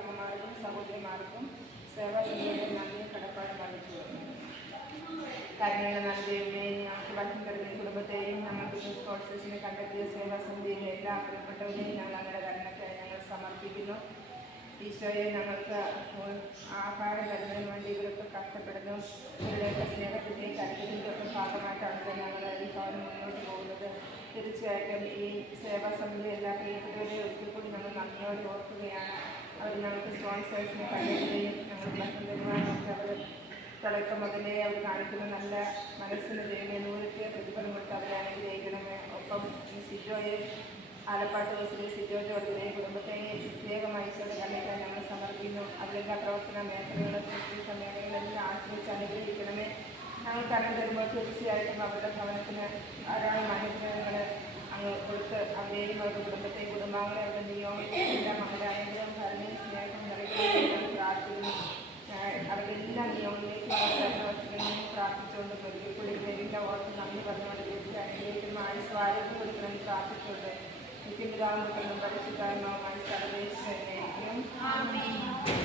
അമ്മമാർക്കും സഹോദരിമാർക്കും സേവാസമിതിയുടെ നന്ദി കടപ്പാട് അറിയിച്ചു. കരുണയുടെ നന്ദിയെ ഞങ്ങൾക്ക് ഭക്ഷണം തരുന്ന കുടുംബത്തെയും ഞങ്ങൾക്ക് സ്പോൺസേഴ്സിനെ കണ്ടെത്തിയ സേവാസമിതിയിലെ എല്ലാ പ്രിയപ്പെട്ടവരെയും ഞങ്ങൾ അങ്ങയുടെ കരുണയ്ക്കായി ഞങ്ങൾ സമർപ്പിക്കുന്നു. ഈശോയെ, ഞങ്ങൾക്ക് ആഹാരം തരുന്നതിന് വേണ്ടി ഇവരൊക്കെ കഷ്ടപ്പെടുന്നു. ഇവരുടെയൊക്കെ സ്നേഹത്തിൻ്റെയും കരുത്തിൻ്റെയും ഒക്കെ ഭാഗമായിട്ടാണ് ഞങ്ങൾ ഈ ഭവനം മുന്നോട്ട് പോകുന്നത്. തീർച്ചയായിട്ടും ഈ സേവാസമിതി എല്ലാ പ്രിയപ്പെട്ടവരെയും ഒരിക്കൽ കൂടി ഞങ്ങൾ നന്ദിയോടെ ഓർക്കുകയാണ്. അവർ ഞങ്ങൾക്ക് സ്പോൺസേഴ്സിനെ കണ്ടെത്തുകയും ഞങ്ങൾ ഭക്ഷണം തരുവാനൊക്കെ അവർ തുടക്കം മുതലേ അവർ കാണിക്കുന്ന നല്ല മനസ്സിന് ദൈവം നൂറിക്ക് പ്രതിഫലം കൊടുത്ത് അവരെ അനുഗ്രഹിക്കണമേ. ഒപ്പം ഈ സിജോയെ ആലപ്പാട്ട് ബസ്സിലെ സിജോ ജോർജിനെയും കുടുംബത്തെയും പ്രത്യേകമായി ഈശോയുടെ കണ്ണിക്കാൻ ഞങ്ങൾ സമർപ്പിക്കുന്നു. അവരുടെ പ്രവർത്തന മേഖലകളും ശുശ്രൂഷ മേഖലകളെല്ലാം ആശ്രയിച്ച് അനുഗ്രഹിക്കണമേ. ഞങ്ങൾ കടന്നു തരുമ്പോൾ തീർച്ചയായിട്ടും അവരുടെ ഭവനത്തിന് ധാരാളം അനുഗ്രഹങ്ങൾ അങ്ങ് കൊടുത്ത് അവരെയും അവരുടെ കുടുംബത്തെയും കുടുംബാംഗങ്ങളെ അവരുടെ നിയോഗങ്ങളെല്ലാം അവരുടെ അനുഗ്രഹം ഭരണയും സ്നേഹം നൽകുന്നതിന് പ്രാർത്ഥിക്കുന്നു. അവരുടെ എല്ലാ നിയമങ്ങളിലേക്കും അവരുടെ പ്രാർത്ഥിച്ചുകൊണ്ട് കൂടി എല്ലാ ഓർത്ത് നന്ദി പറഞ്ഞുകൊണ്ട് അനുഗ്രഹിക്കുന്ന ആയുസ് ആരോഗ്യം കൊടുക്കണമെന്ന് പ്രാർത്ഥിച്ചുകൊണ്ട് നിത്യപിതാവും പരിശുദ്ധാത്മാവുമായി സർവേശ്വരനായിരിക്കും.